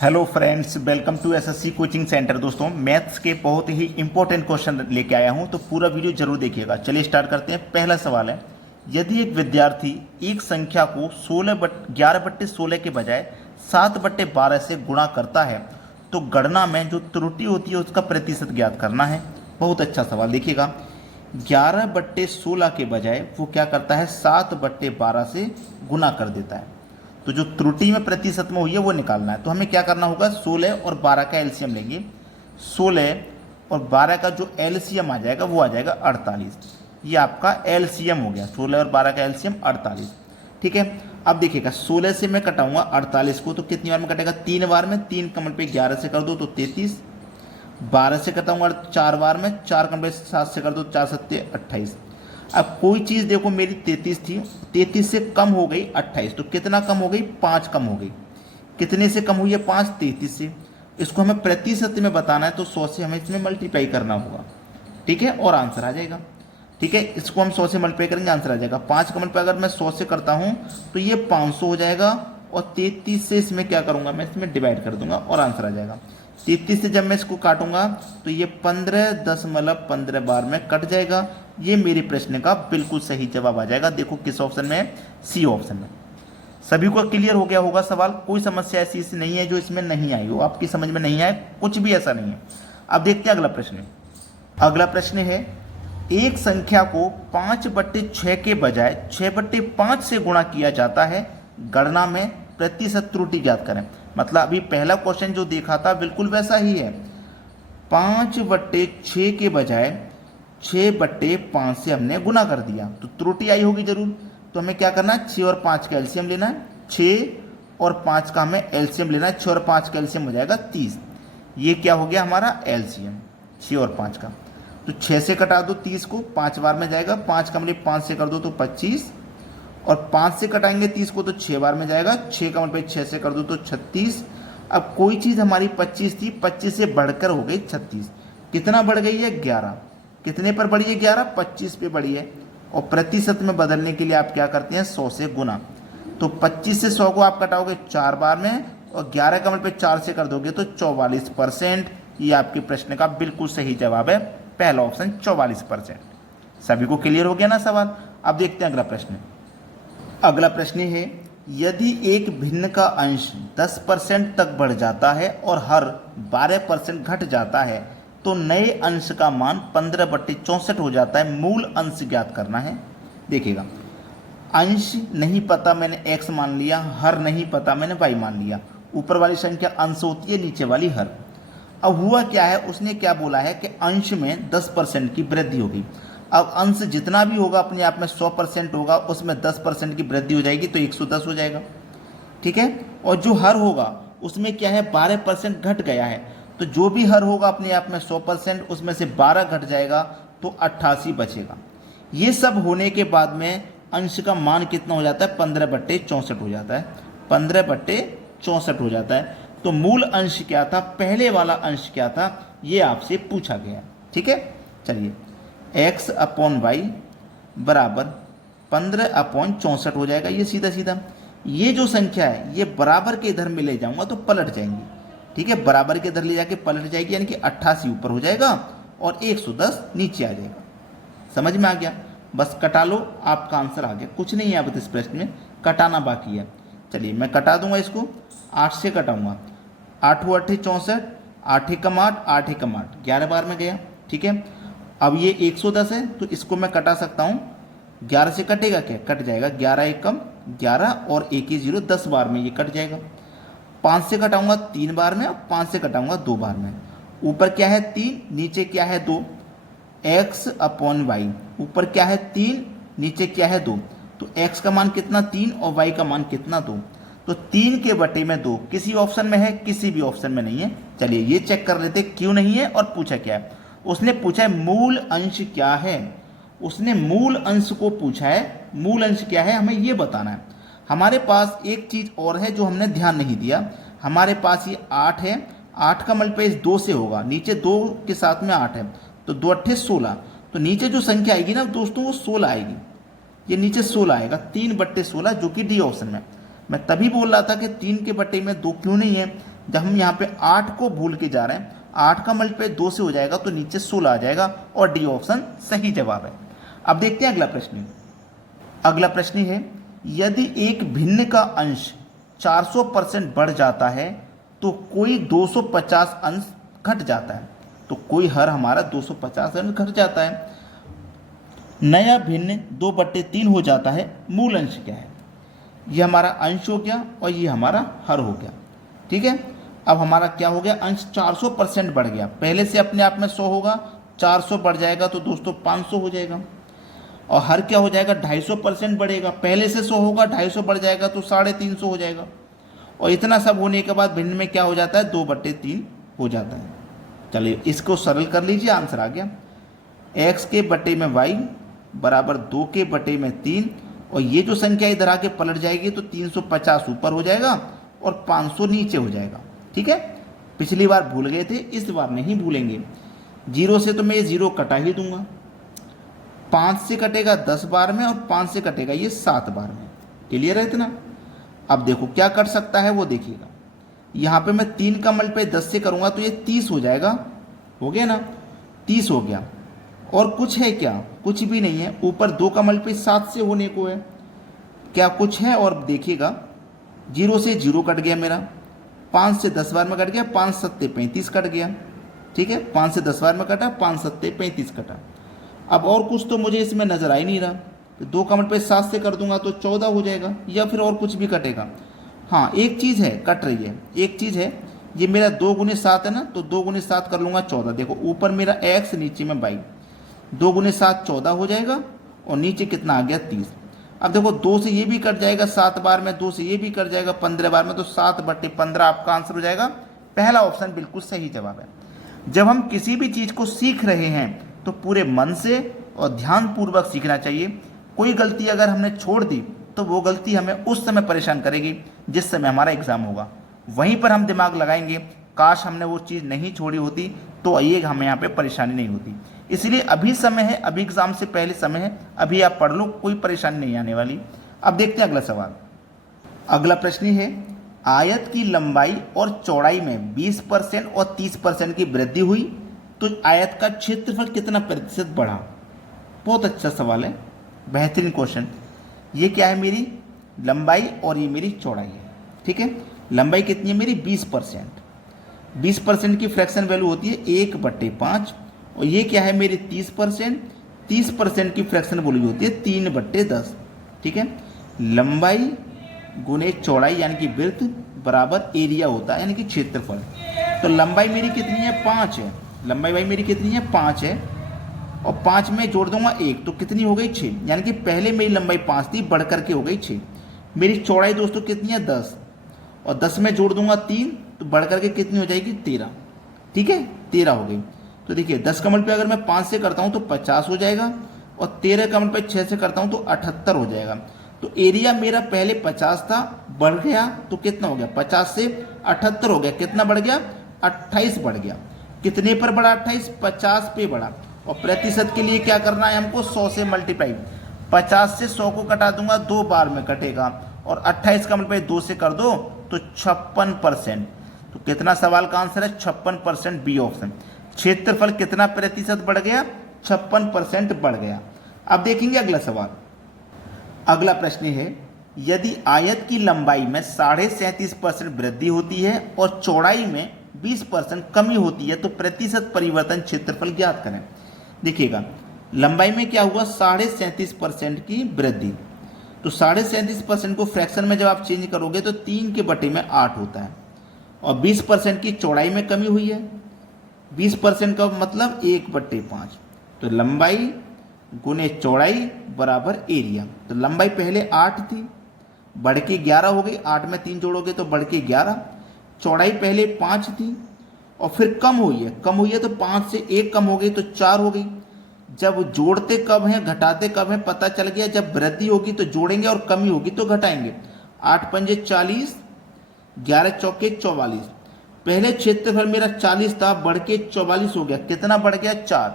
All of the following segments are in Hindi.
Hello friends, welcome to SSC coaching centre. दोस्तों, मैथ्स के बहुत ही इंपॉर्टेंट क्वेश्चन लेके आया हूं, तो पूरा वीडियो जरूर देखिएगा। चलिए स्टार्ट करते हैं। पहला सवाल है, यदि एक विद्यार्थी एक संख्या को 11/16 के बजाय 7/12 से गुणा करता है तो गणना में जो त्रुटि होती है उसका प्रतिशत ज्ञात करना है। बहुत अच्छा सवाल। देखिएगा, 11/16 के बजाय वो क्या करता है, 7/12 से गुणा कर देता है। तो जो त्रुटि में प्रतिशत में हुई है वो निकालना है। तो हमें क्या करना होगा, 16 और 12 का एलसीएम लेंगे। 16 और 12 का जो एलसीएम आ जाएगा वो आ जाएगा 48। ये आपका एलसीएम हो गया। 16 और 12 का एलसीएम 48। ठीक है। अब देखिएगा, 16 से मैं कटाऊंगा 48 को, तो कितनी बार में कटेगा, 3 बार में। 3 कमल पे 11 से कर दो तो 33। 12 से कटाऊंगा 4 बार में। 4 कमल पे 7 से कर दो, 4 7 28। अब कोई चीज़ देखो, मेरी 33 थी, 33 से कम हो गई 28। तो कितना कम हो गई, 5 कम हो गई। कितने से कम हुई है, 5, 33 से। इसको हमें प्रतिशत में बताना है तो 100 से हमें इसमें मल्टीप्लाई करना होगा। ठीक है, और आंसर आ जाएगा। ठीक है, इसको हम 100 से मल्टीप्लाई करेंगे, आंसर आ जाएगा। 5 कमल पर अगर मैं 100 से करता हूँ तो ये 500 हो जाएगा। और 33 से इसमें क्या करूँगा, मैं इसमें डिवाइड कर दूंगा और आंसर आ जाएगा। 33 से जब मैं इसको काटूंगा तो ये 15.15 बार में कट जाएगा। ये मेरे प्रश्न का बिल्कुल सही जवाब आ जाएगा। देखो किस ऑप्शन में है, सी ऑप्शन में। सभी को क्लियर हो गया होगा सवाल। कोई समस्या ऐसी नहीं है जो इसमें नहीं आई हो, आपकी समझ में नहीं आए, कुछ भी ऐसा नहीं है। अब देखते हैं अगला प्रश्न। अगला प्रश्न है, एक संख्या को 5/6 के बजाय 6/5 से गुणा किया जाता है, गणना में प्रतिशत त्रुटि ज्ञात करें। मतलब अभी पहला क्वेश्चन जो देखा था बिल्कुल वैसा ही है। 5/6 के बजाय 6/5 से हमने गुना कर दिया तो त्रुटि आई होगी जरूर। तो हमें क्या करना है, 6 और 5 का एलसीएम लेना है। 6 और 5 का हमें एलसीएम लेना है। 6 और 5 का एलसीएम हो जाएगा 30। ये क्या हो गया हमारा एलसीएम, 6 और 5 का। तो 6 से कटा दो 30 को, 5 बार में जाएगा। 5 का मतलब 5 से कर दो तो 25। और 5 से कटाएंगे 30 को तो 6 बार में जाएगा। 6 का मतलब 6 से कर दो तो 36। अब कोई चीज़ हमारी 25 थी, 25 से बढ़कर हो गई 36। कितना बढ़ गई है, 11। कितने पर बढ़ी है, 11, 25 पे बढ़ी है। और प्रतिशत में बदलने के लिए आप क्या करते हैं, 100 से गुना। तो 25 से 100 को आप कटाओगे 4 बार में, और 11 का मतलब 4 से कर दोगे तो 44%। ये आपके प्रश्न का बिल्कुल सही जवाब है, पहला ऑप्शन 44%। सभी को क्लियर हो गया ना सवाल। अब देखते हैं अगला प्रश्न। अगला प्रश्न है, यदि एक भिन्न का अंश 10% तक बढ़ जाता है और हर 12% घट जाता है तो नए अंश का मान 15/64 हो जाता है। मूल अंश ज्ञात करना है। देखिएगा, अंश नहीं पता मैंने x मान लिया, हर नहीं पता मैंने y मान लिया। ऊपर वाली संख्या अंश होती है, नीचे वाली हर। अब हुआ क्या है, उसने क्या बोला है कि अंश में 10% की वृद्धि होगी। अब अंश जितना भी होगा अपने आप में 100% होगा, उसमें 10% की वृद्धि हो जाएगी तो 110 हो जाएगा। ठीक है। और जो हर होगा उसमें क्या है, 12% घट गया है। तो जो भी हर होगा अपने आप में 100%, उसमें से 12 घट जाएगा तो 88 बचेगा। ये सब होने के बाद में अंश का मान कितना हो जाता है, 15/64 हो जाता है। 15/64 हो जाता है। तो मूल अंश क्या था, पहले वाला अंश क्या था, ये आपसे पूछा गया। ठीक है। चलिए, x/y बराबर 15/64 हो जाएगा। ये सीधा सीधा ये जो संख्या है ये बराबर के इधर में ले जाऊंगा तो पलट जाएंगी। ठीक है, बराबर के इधर ले जाके पलट जाएगी, यानी कि 88 ऊपर हो जाएगा और 110 नीचे आ जाएगा। समझ में आ गया। बस कटा लो, आपका आंसर आ गया। कुछ नहीं है अब इस प्रश्न में, कटाना बाकी है। चलिए मैं कटा दूंगा इसको। 8 से कटाऊंगा, 8 × 8 = 64, 8 × 8 = 8 × 8 11 बार में गया। ठीक है। अब ये 110 है तो इसको मैं कटा सकता हूँ। 11 से कटेगा क्या, कट जाएगा। 11 × 1 = 11 और 1 = 0, 10 बार में ये कट जाएगा। 5 से कटाऊंगा 3 बार में, और 5 से कटाऊंगा 2 बार में। ऊपर क्या है 3, नीचे क्या है 2। x/y, ऊपर क्या है 3, नीचे क्या है 2। तो x का मान कितना, 3, और y का मान कितना, 2। तो 3 के बटे में 2 किसी ऑप्शन में है, किसी भी ऑप्शन में नहीं है। चलिए ये चेक कर लेते क्यों नहीं है और पूछा क्या है। उसने पूछा है मूल अंश क्या है। उसने मूल अंश को पूछा है। मूल अंश क्या है हमें ये बताना है। हमारे पास एक चीज़ और है जो हमने ध्यान नहीं दिया। हमारे पास ये 8 है, 8 का मल्टीप्लाई 2 से होगा, नीचे 2 के साथ में 8 है तो 2 × 8 = 16। तो नीचे जो संख्या आएगी ना दोस्तों वो 16 आएगी। ये नीचे 16 आएगा, 3/16, जो कि डी ऑप्शन में। मैं तभी बोल रहा था कि 3 के बटे में 2 क्यों नहीं है। जब हम यहाँ पे 8 को भूल के जा रहे हैं, 8 का मल्टीप्लाई 2 से हो जाएगा तो नीचे 16 आ जाएगा और डी ऑप्शन सही जवाब है। अब देखते हैं अगला प्रश्न। अगला प्रश्न है, यदि एक भिन्न का अंश 400% बढ़ जाता है तो कोई 250 अंश घट जाता है। तो कोई हर हमारा 250 अंश घट जाता है। नया भिन्न 2/3 हो जाता है, मूल अंश क्या है? ये हमारा अंश हो गया और ये हमारा हर हो गया। ठीक है, अब हमारा क्या हो गया, अंश 400% बढ़ गया। पहले से अपने आप में 100 होगा, 400 बढ़ जाएगा तो दोस्तों 500 हो जाएगा। और हर क्या हो जाएगा, 250% बढ़ेगा। पहले से 100 होगा, 250 बढ़ जाएगा तो 350 हो जाएगा। और इतना सब होने के बाद भिन्न में क्या हो जाता है, 2/3 हो जाता है। चलिए इसको सरल कर लीजिए, आंसर आ गया। x के बटे में y बराबर 2 के बटे में 3, और ये जो संख्या इधर आके पलट जाएगी तो 350 ऊपर हो जाएगा और 500 नीचे हो जाएगा। ठीक है, पिछली बार भूल गए थे, इस बार नहीं भूलेंगे। 0 से तो मैं ये 0 कटा ही दूंगा, 5 से कटेगा 10 बार में और 5 से कटेगा ये 7 बार में। क्लियर है इतना? अब देखो क्या कर सकता है वो देखिएगा। यहाँ पे मैं 3 का मल्टीप्लाई 10 से करूँगा तो ये 30 हो जाएगा। हो गया ना, 30 हो गया। और कुछ है क्या? कुछ भी नहीं है। ऊपर 2 का मल्टीप्लाई 7 से होने को है, क्या कुछ है? और देखिएगा 0 से 0 कट गया मेरा, 5 से 10 बार में कट गया, 5 सत्ते 35 कट गया। ठीक है, 5 से 10 बार में कटा, 5 सत्ते 35 कटा। अब और कुछ तो मुझे इसमें नज़र आ ही नहीं रहा। तो 2 का मल्टीप्लाई 7 से कर दूंगा तो 14 हो जाएगा, या फिर और कुछ भी कटेगा। हाँ, एक चीज़ है कट रही है, एक चीज़ है, ये मेरा 2 गुने 7 है ना, तो 2 गुने 7 कर लूँगा 14। देखो ऊपर मेरा x, नीचे में y, 2 गुने 7 14 हो जाएगा और नीचे कितना आ गया 30। अब देखो 2 से ये भी कट जाएगा 7 बार में, 2 से ये भी कट जाएगा 15 बार में, तो 7/15 आपका आंसर हो जाएगा। पहला ऑप्शन बिल्कुल सही जवाब है। जब हम किसी भी चीज़ को सीख रहे हैं तो पूरे मन से और ध्यानपूर्वक सीखना चाहिए। कोई गलती अगर हमने छोड़ दी तो वो गलती हमें उस समय परेशान करेगी जिस समय हमारा एग्ज़ाम होगा। वहीं पर हम दिमाग लगाएंगे, काश हमने वो चीज़ नहीं छोड़ी होती तो ये हमें यहाँ पे परेशानी नहीं होती। इसलिए अभी समय है, अभी एग्ज़ाम से पहले समय है, अभी आप पढ़ लो, कोई परेशानी नहीं आने वाली। अब देखते हैं अगला सवाल। अगला प्रश्न है, आयत की लंबाई और चौड़ाई में 20% और 30% की वृद्धि हुई तो आयत का क्षेत्रफल कितना प्रतिशत बढ़ा? बहुत अच्छा सवाल है, बेहतरीन क्वेश्चन। ये क्या है, मेरी लंबाई और ये मेरी चौड़ाई है। ठीक है, लंबाई कितनी है मेरी 20%। 20% की फ्रैक्शन वैल्यू होती है 1/5, और ये क्या है मेरी 30%। 30% की फ्रैक्शन वैल्यू होती है 3/10। ठीक है, लंबाई गुने चौड़ाई यानी कि विड्थ बराबर एरिया होता है यानी कि क्षेत्रफल। तो लंबाई मेरी कितनी है, 5 है। लंबाई भाई मेरी कितनी है, 5 है, और 5 में जोड़ दूंगा 1 तो कितनी हो गई 6, यानी कि पहले मेरी लंबाई 5 थी, बढ़ करके हो गई 6। मेरी चौड़ाई दोस्तों कितनी है 10, और 10 में जोड़ दूंगा 3 तो बढ़ करके कितनी हो जाएगी 13। ठीक है, 13 हो गई। तो देखिए 10 का मल्टीप्लाई अगर मैं 5 से करता हूँ तो 50 हो जाएगा, और 13 का मल्टीप्लाई 6 से करता हूँ तो 78 हो जाएगा। तो एरिया मेरा पहले 50 था, बढ़ गया तो कितना हो गया, 50 से 78 हो गया, कितना बढ़ गया 28 बढ़ गया। कितने पर बढ़ा 28, 50 पे बढ़ा। और प्रतिशत के लिए क्या करना है हमको, 100 से मल्टीप्लाई। 50 से 100 को कटा दूंगा, 2 बार में कटेगा, और 28 का मल्टीप्लाई 2 से कर दो तो 56%। तो कितना सवाल का आंसर है 56%, बी ऑप्शन। क्षेत्रफल कितना प्रतिशत बढ़ गया, 56% बढ़ गया। अब देखेंगे अगला सवाल। अगला प्रश्न है, यदि आयत की लंबाई में 37.5% वृद्धि होती है और चौड़ाई में 20% कमी होती है तो प्रतिशत परिवर्तन क्षेत्रफल ज्ञात करें। देखिएगा लंबाई में क्या हुआ, 37.5% की वृद्धि। तो 37.5% को फ्रैक्शन में जब आप चेंज करोगे तो 3/8 होता है, और 20% की चौड़ाई में कमी हुई है। 20% का मतलब 1/5। तो लंबाई गुने चौड़ाई बराबर एरिया। तो लंबाई पहले 8 थी, बढ़ के 11 हो गई, 8 में 3 जोड़ोगे तो बढ़ के 11। चौड़ाई पहले 5 थी और फिर कम हुई है तो 5 से 1 कम हो गई तो 4 हो गई। जब जोड़ते कब हैं घटाते कब हैं पता चल गया, जब वृद्धि होगी तो जोड़ेंगे और कमी होगी तो घटाएंगे। 8 पंजे 40, 11 चौके 44। पहले क्षेत्रफल मेरा 40 था, बढ़ के 44 हो गया, कितना बढ़ गया 4।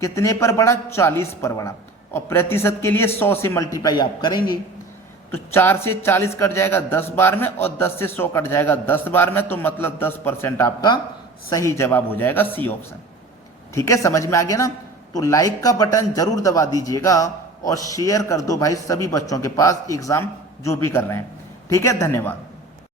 कितने पर बढ़ा, 40 पर बढ़ा। और प्रतिशत के लिए 100 से मल्टीप्लाई आप करेंगे तो 4 से 40 कट जाएगा 10 बार में और 10 से 100 कट जाएगा 10 बार में, तो मतलब 10% आपका सही जवाब हो जाएगा सी ऑप्शन। ठीक है, समझ में आ गया ना। तो लाइक का बटन जरूर दबा दीजिएगा और शेयर कर दो भाई सभी बच्चों के पास एग्जाम जो भी कर रहे हैं। ठीक है, धन्यवाद।